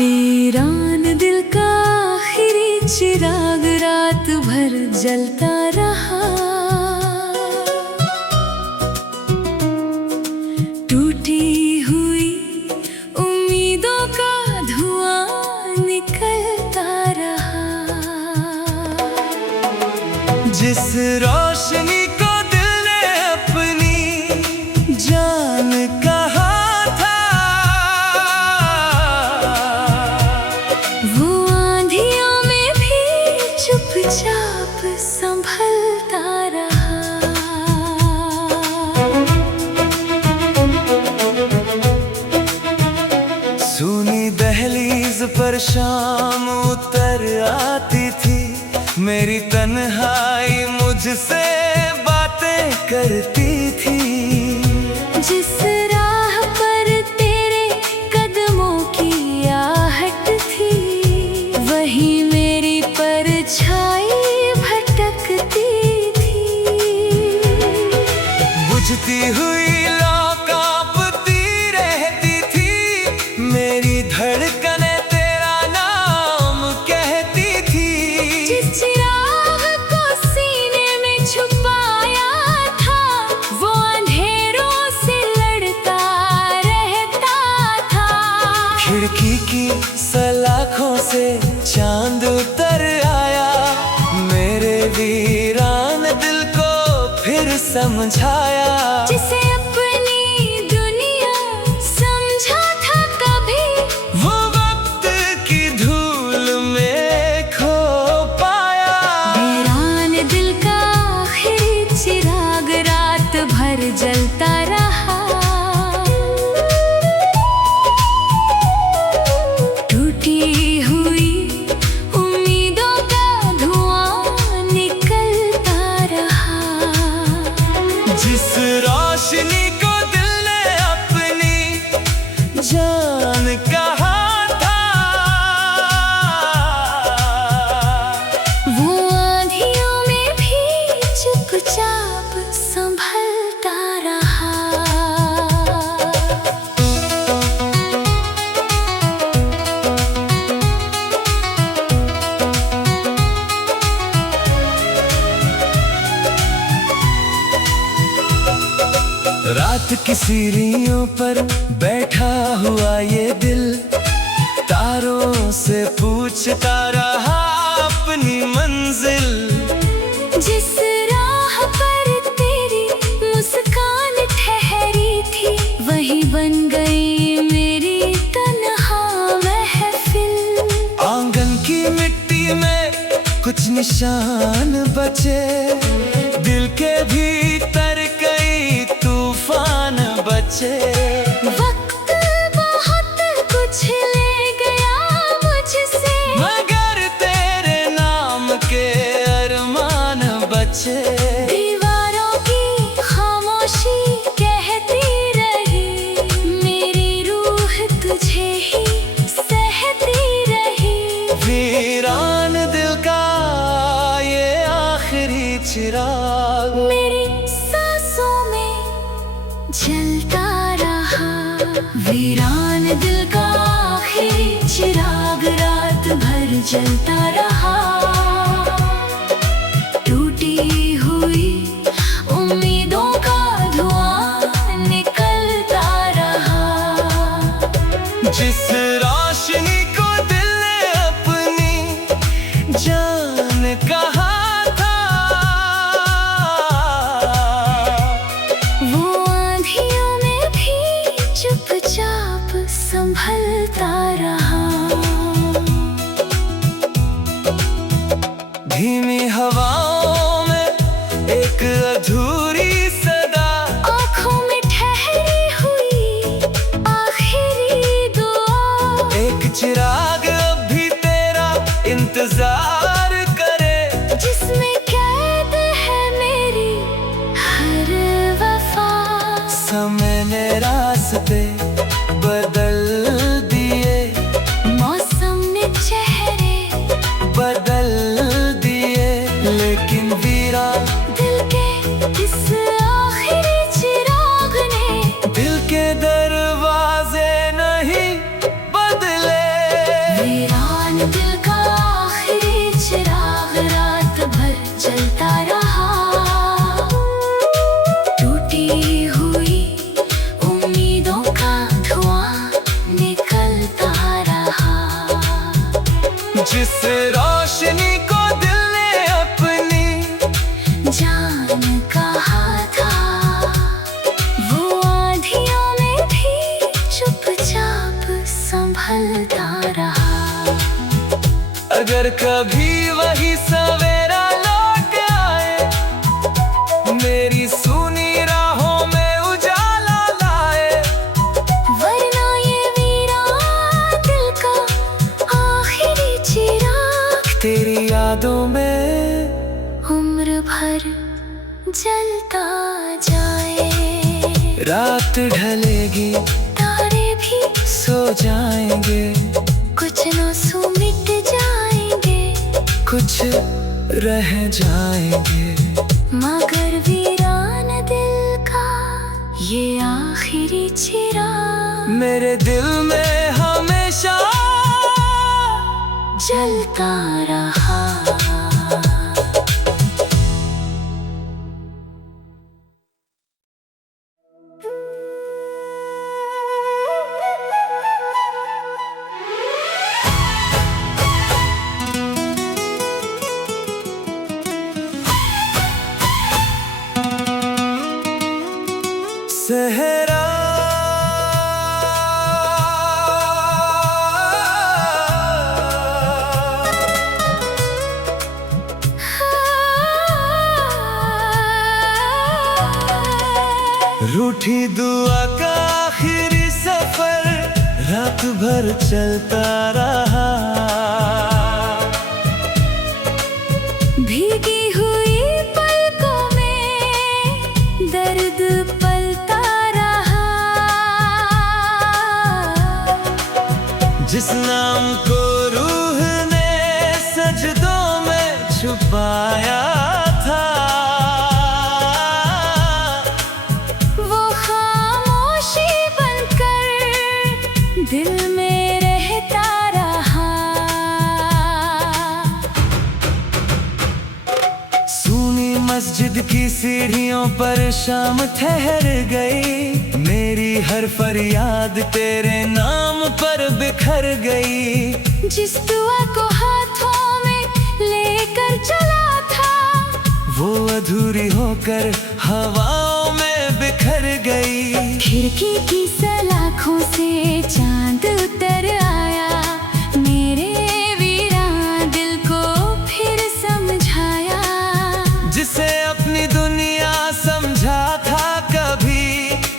वीरान दिल का आखिरी चिराग रात भर जलता रहा। टूटी हुई उम्मीदों का धुआं निकलता रहा। जिस रोशनी को दिल ने अपनी जान कहा था, वो आंधियों में भी चुपचाप संभलता रहा। सूनी दहलीज पर शाम उतर आती थी, मेरी तन्हाई मुझसे बातें करती थी। जिस राह पर तेरे कदमों की आहट थी, वही मेरी परछाई भटकती थी। बुझती हुई लौ कांपती रहती थी, मेरी धड़कनें तेरा नाम कहती थी। जिस चिराग को सीने में छुपाया था, वो अंधेरों से लड़ता रहता था। खिड़की की सलाखों से चांद उतर आया, मेरे वीरान दिल को फिर समझाया। जिसे अपनी दुनिया समझा था कभी, वो वक्त की धूल में खो पाया। वीरान दिल का आखिरी चिराग रात भर जलता रहा। टूटी हुई उम्मीदों का धुआं निकलता रहा। जिस रोशनी को दिल ने अपनी जान कहा था, वो आंधियों में भी चुपचाप संभलता रहा। रात की सीढ़ियों पर बैठा हुआ ये दिल, तारों से पूछता रहा अपनी मंजिल। जिस राह पर तेरी मुस्कान ठहरी थी, वही बन गई मेरी तन्हा महफिल। आंगन की मिट्टी में कुछ निशान बचे, दिल के भीतर कई तूफान बचे। वक्त बहुत कुछ ले गया मुझसे, मगर तेरे नाम के अरमान बचे। दीवारों की खामोशी कहती रही, मेरी रूह तुझे ही सहती रही। वीरान दिल का ये आखिरी चिराग मेरी सांसों में जलता रहा। वीरान दिल का आखिरी चिराग रात भर जलता रहा। टूटी हुई उम्मीदों का धुआं निकलता रहा। जिस रोशनी को दिल ने अपनी जान कहा था, वो आंधियों में भी चुपचाप संभलता रहा। धीमी हवाओं में एक अधूरी सदा, आँखों में ठहरी हुई आखिरी दुआ। एक चिराग अब भी तेरा इंतजार करे, जिसमें कैद है मेरी हर वफा। समय ने रास्ते बदल दिए, मौसम ने चेहरे बदल दिए, लेकिन वीरान दिल के इस आखिरी चिराग ने दिल के दरवाजे नहीं बदले। संभलता रहा। अगर कभी वही सवेरा लौट आए, मेरी सुनी राहों में उजाला लाए, वरना ये वीरान दिल का आखिरी चिराग तेरी यादों में उम्र भर जलता जाए। रात ढलेगी, तारे भी सो जाएंगे, कुछ आंसू मिट जाएंगे, कुछ रह जाएंगे, मगर वीरान दिल का ये आखिरी चिराग मेरे दिल में हमेशा जलता रहा। सहरा रूठी दुआ का आखिरी सफर रात भर चलता रहा। भीगी हुई पलकों में दर्द पलता रहा। जिस नाम को रूह ने सजदों में छुपाया था, वो खामोशी बनकर दिल में रहता रहा। सूनी मस्जिद की सीढ़ियों पर शाम ठहर गई, मेरी हर फरियाद तेरे नाम पर बिखर गई। जिस दुआ को हाथों में लेकर चला था, वो अधूरी होकर हवाओं में बिखर गई। खिड़की की सलाखों से चांद उतर आया, मेरे वीरान दिल को फिर समझाया। जिसे अपनी दुनिया समझा था कभी,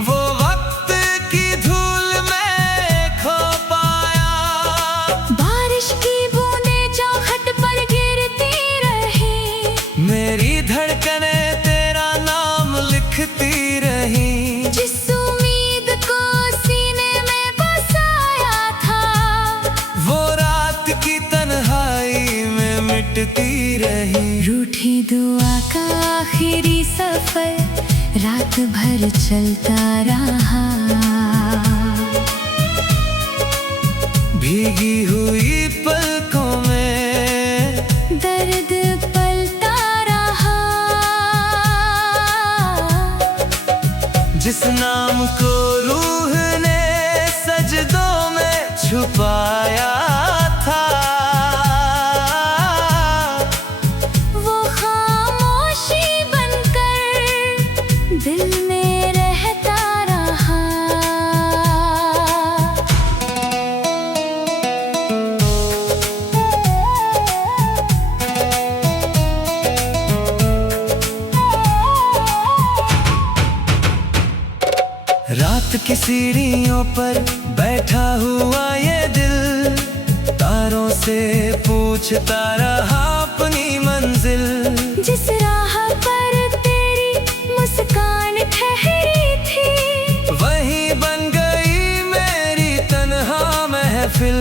वो वक्त की धूल में खो पाया। बारिश की बूंदें चौखट पर गिरती रही, मेरी धड़कने तेरा नाम लिखती रही। जिस उम्मीद को सीने में बसाया था, वो रात की तन्हाई में मिटती रही। रूठी दुआ का आखिरी सफर रात भर चलता रहा। भीगी हुई पलकों में दर्द पलता रहा। जिस नाम को रूह ने सजदों में छुपाया था, वो खामोशी बनकर दिल में रहता रहा। रात की सीढ़ियों पर बैठा हुआ ये दिल, तारों से पूछता रहा अपनी मंजिल। जिस राह पर तेरी मुस्कान ठहरी थी, वहीं बन गई मेरी तन्हा महफिल।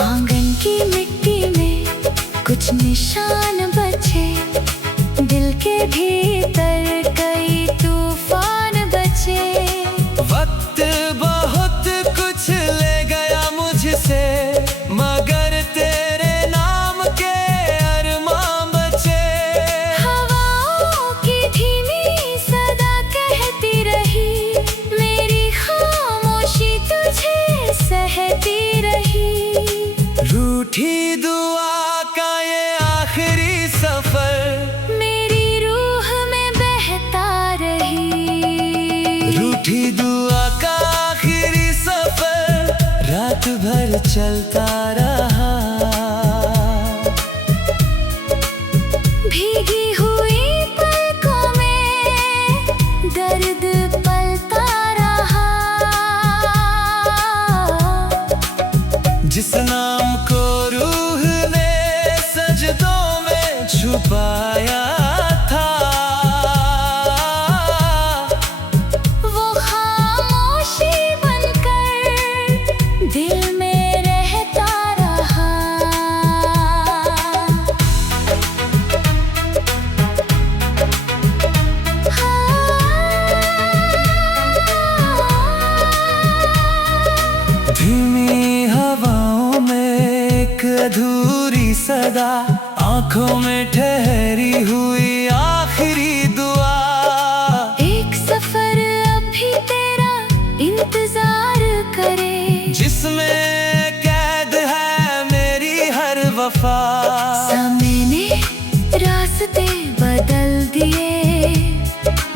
आंगन की मिट्टी में कुछ निशान बचे, दिल के भीतर कई तूफान बचे। वक्त बहुत कुछ ले गया मुझसे, मगर तेरे नाम के अरमां बचे। हवाओं की धीमी सदा कहती रही, मेरी खामोशी तुझे सहती रही। रूठी दुआ का ये आखिरी सफर मेरी रूह में बहता रही। रूठी दुआ का आखिरी सफर रात भर चलता रहा। भीगी हुई पलकों में दर्द पलता रहा। जिस नाम को रूह ने सजदों में छुपाया था, वो खामोशी बनकर दिल में रहता रहा। धीमी हवाओं में एक अधूरी सदा, आंखों में ठहरी हुई आखिरी दुआ। एक सफर अभी तेरा इंतजार करे, जिसमें कैद है मेरी हर वफा। समय ने रास्ते बदल दिए,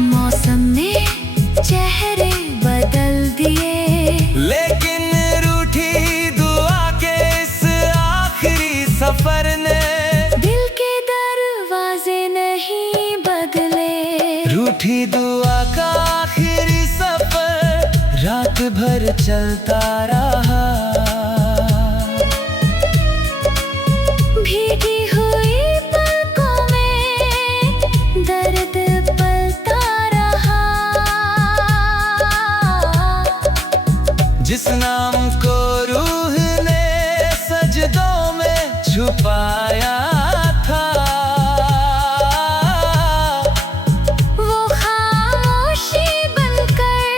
मौसम ने चेहरे बदल दिए, लेकिन रूठी दुआ के इस आखिरी सफर ने दिल के दरवाजे नहीं बदले। रूठी दुआ का आखिरी सफर रात भर चलता रहा। भीगी हुई पलकों में दर्द पलता रहा। जिस नाम को रूह ने सजदों में छुपाया था, वो खामोशी बनकर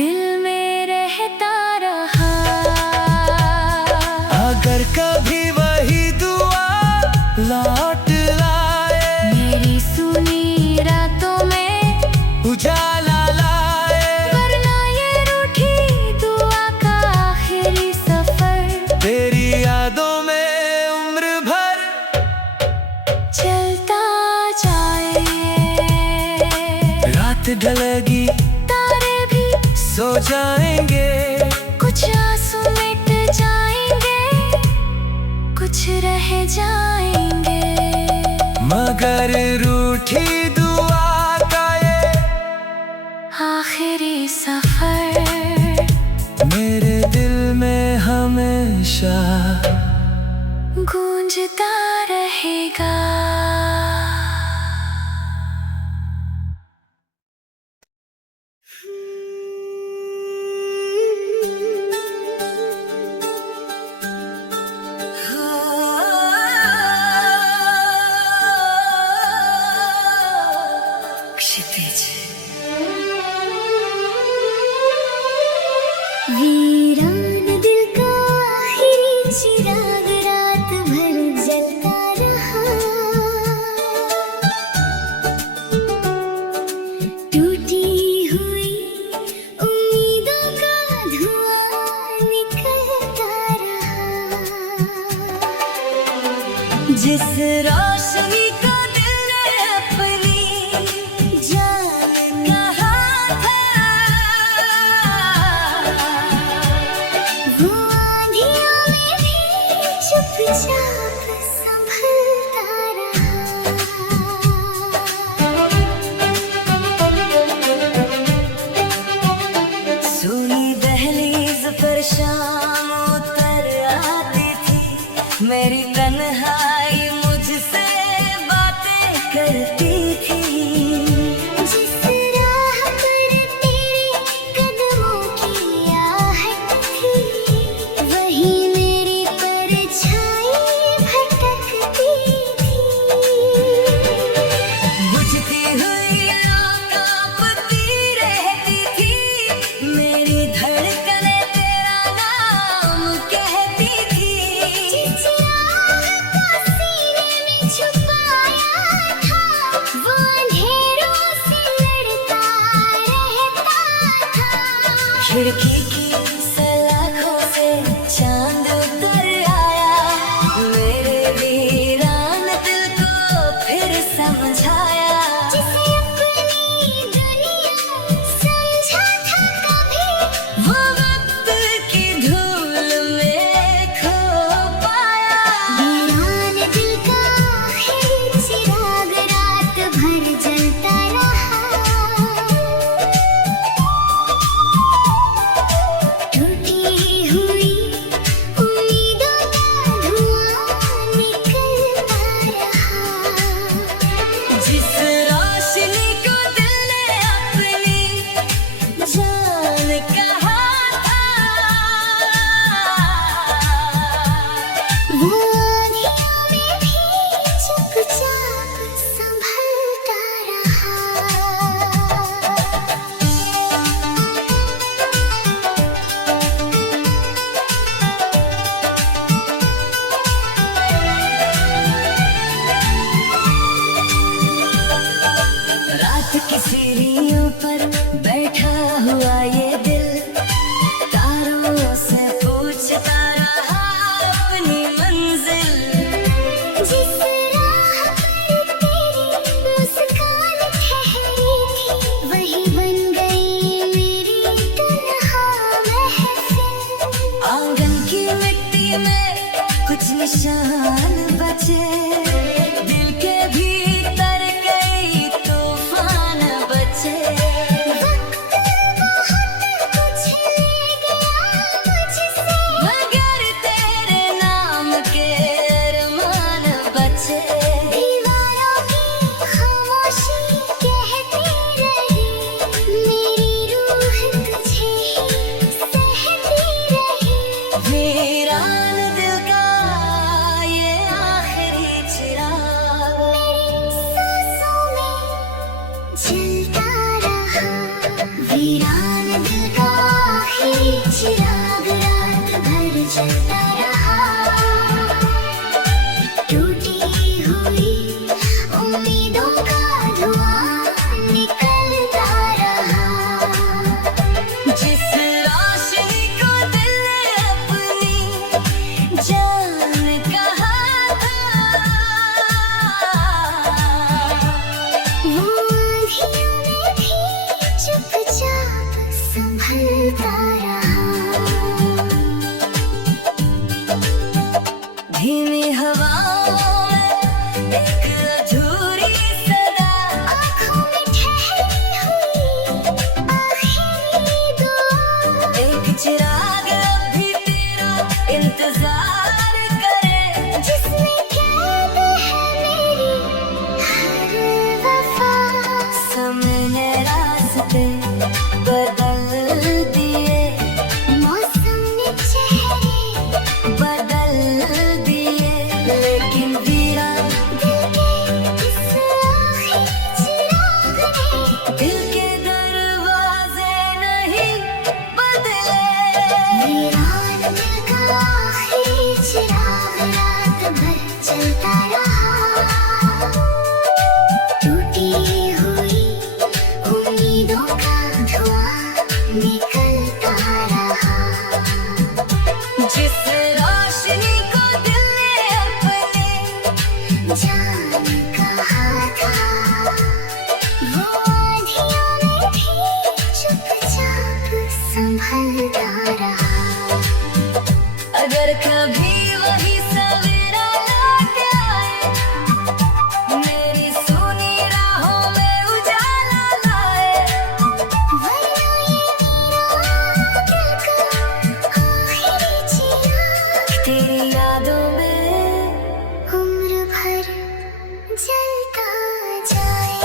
दिल में रहता रहा। अगर कभी वही दुआ लौट लाए, मेरी सुनी रातों में उजाला लाए, वरना ये रूठी दुआ का आखिरी सफर तेरी यादों में उम्र भर चलता जाए। रात ढलेगी, तारे भी सो जाएंगे, कुछ आंसू मिट जाएंगे, कुछ रह जाएंगे, मगर रूठी दुआ का ये आखिरी सफर मेरे दिल में हमेशा गूंजता रहेगा। क्षितिज वीरान दिल का आखिरी चिराग रात भर जलता रहा। टूटी हुई उम्मीदों का धुआं निकलता रहा। जिस रोशनी को दिल ने अपनी जान कहा था, वो आंधियों में भी चुपचाप संभलता रहा। सुनी दहलीज पर शाम उतर आती थी, मेरी तन्हाई मुझसे बातें करती थी। जिस राह पर तेरे कदमों की आहट थी, वही मेरी परछाई भटकती थी। बुझती हुई आग कांपती रहती थी, मेरी धड़कनें तेरा नाम कहती थी। जिस आग को सीने में छुपाया था, वो अंधेरों से लड़ता रहता था। खिड़की की सलाखों से चांद उतर आया, मेरे वीरान दिल को फिर समझाया। जिसे अपनी दुनिया समझा था कभी, वो वक्त की धूल में कुछ निशान बचे, दिल के भीतर कई तूफान बचे। मगर तेरे नाम के अरमान बचे। दीवारों की खामोशी कहती रही, मेरी रूह तुझे ही सहती रही। वीरान दिल का ये आखिरी चिराग मेरी सांसों में जलता रहा। वीरान दिल का आखिरी चिराग रात भर जलता रहा। टूटी हुई उम्मीदों का धुआं निकलता रहा। जिस रोशनी को दिल ने अपनी जान कहा था, वो आँधियों में भी चुपचाप संभलता रहा। धीमी हवाओं में एक अधूरी सदा, आँखों में ठहरी हुई आखिरी दुआ। एक चिराग अब भी तेरा इंतजार करे। जिसमें कैद है मेरी हर वफा। समय ने रास्ते बदल दिए, मौसम ने चेहरे बदल दिए, लेकिन वीरान दिल के इस आखिरी चिराग ने दिल के दरवाजे नहीं बदले। वीरान दिल का आखिरी चिराग रात भर जलता रहा। टूटी हुई उम्मीदों का धुआं निकलता रहा। जिस रोशनी को दिल ने अपनी जान कहा था, वो आँधियों में भी चुपचाप संभलता रहा। अगर कभी वही सवेरा लौट आए, मेरी सुनी राहों में उजाला लाए। वरना ये वीरान दिल का आखिरी चिराग तेरी यादों में उम्र भर जलता जाए।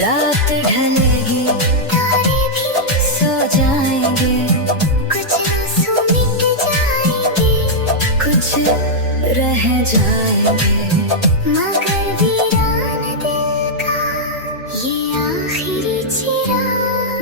रात ढलेगी, तारे भी सो जाएंगे, कुछ आंसू मिट जाएंगे, कुछ रह जाएंगे। मगर वीरान दिल का ये आखिरी चिराग